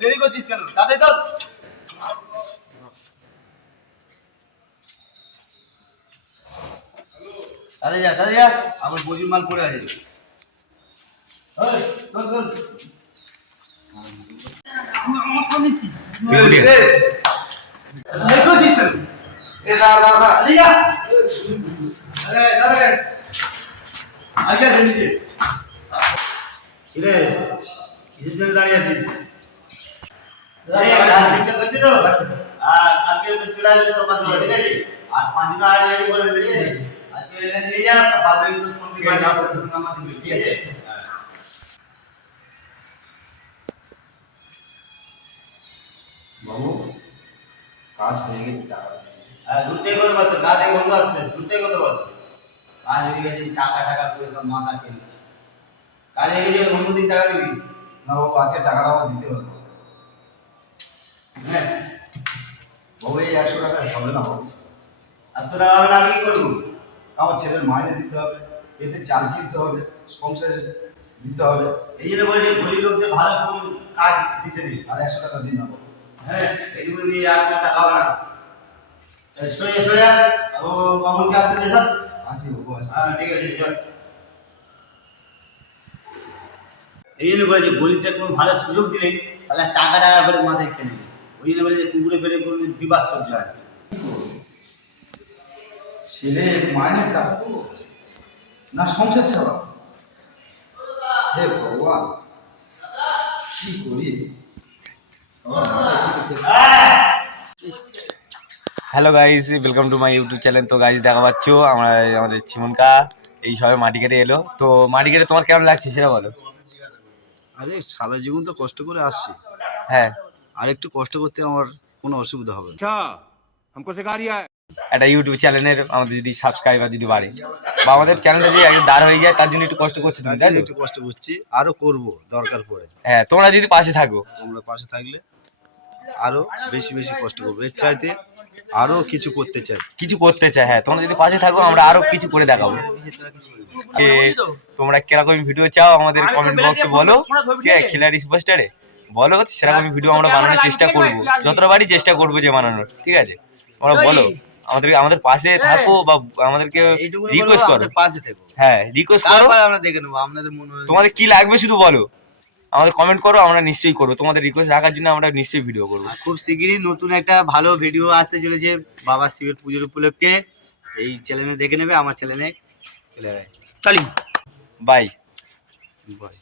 দেরি করছিস কেন? তাড়াতাড়ি চল। তাড়াতাড়ি যা, আমার বজির মাল পড়ে আছে। দাঁড়িয়ে আছিস? কালকে চলে আসবে সকাল সকাল, ঠিক আছে? আর 5 দিন আগে রেডি করে ঠিক আছে? আজকে এটা নিয়ে যা, বাবা একটু ফোন করে নাম্বার দিবি, ঠিক আছে? বাবু কাজ হয়ে গেছে, দুধে করে বলতো, গাছে গন্ধ আসছে, দুধে করে বলতো কাজ হয়ে গেছে, টাকা টাকা করে সব মাথা খেয়ে কাজ হয়ে গেছে, অন্যদিন টাকা দিবি না? বাবু আছে, টাকাটা আমার দিতে হবে। হ্যাঁ বাবু, এই 100 টাকা হবে না বাবু। আর তোরা আমি কি করবো? আমার ছেলের মাইনে দিতে হবে, এতে চাল কিনতে হবে, সংসারে দিতে হবে। এই জন্য বলে যে গরিব লোকদের ভালো কাজ দিতে দিই। আর 100 টাকা দিন না বাবু। হ্যাঁ এগুলো নিয়ে আর কোনো টাকা হবে না। সোজা ও মামুনকে আসতে দে সব। আসি বাবু, আসি। হ্যাঁ ঠিক আছে, চল। এই জন্য বলে যে গরিবদের কোনো ভালো সুযোগ দিলে তাহলে টাকা টাকা করে মাথায় খেয়ে নেবে। ওই জন্য বলে যে কুকুরে পেলে কোনো বিবাদ সহ্য হয়। ছেলে মাইনের টাকা না সংসার চালা, হে ভগবান কি করি। Hello guys, welcome to my YouTube channel. তো গাইস দেখা পাচ্ছ আমরা আমাদের চিমনকা এই সবাই মাটি কেটে এলো। তো মাটি কেটে তোমার কেমন লাগছে সেটা বলো। আরে সারা জীবন তো কষ্ট করে আসছি, হ্যাঁ আর একটু কষ্ট করতে আমার কোনো অসুবিধা হবে না। একটা ইউটিউব চ্যানেলের আমাদের যদি সাবস্ক্রাইবার যদি বাড়ে বা আমাদের চ্যানেলটা যদি একটু দাঁড় হয়ে যায় তার জন্য একটু কষ্ট করছি, তুমি তাই তো? একটু কষ্ট করছি, আরো করব দরকার পড়ে। হ্যাঁ তোমরা যদি পাশে থাকো, তোমরা পাশে থাকলে আরো বেশি বেশি কষ্ট করবো, এর চাইতে আরো কিছু করতে চাই। কিছু করতে চাই। হ্যাঁ তোমরা যদি পাশে থাকো আমরা আরো কিছু করে দেখাবো। তোমরা কিরকম ভিডিও চাও আমাদের কমেন্ট বক্সে বলো, ঠিক আছে? খিলাড়ি সুপারস্টারে বলো, সেরকম ভিডিও আমরা বানানোর চেষ্টা করবো, যতটা বাড়ি চেষ্টা করবো যে বানানোর, ঠিক আছে? তোমরা বলো, আমাদের পাশে থাকো বা আমাদেরকে রিকোয়েস্ট করো। পাশে থাকো, হ্যাঁ রিকোয়েস্ট করো, আমরা দেখে নেবো আপনাদের মনে হয় তোমাদের কি লাগবে শুধু বলো, আমাদের কমেন্ট করো, আমরা নিশ্চয়ই করবো। তোমাদের রিকোয়েস্ট রাখার জন্য আমরা নিশ্চয়ই ভিডিও করবো। খুব শিগগিরই নতুন একটা ভালো ভিডিও আসতে চলেছে বাবা শিবের পুজোর উপলক্ষে। এই চ্যানেলে দেখে নেবে, আমার চ্যানেলে চলে যাবে। বাই। বাই।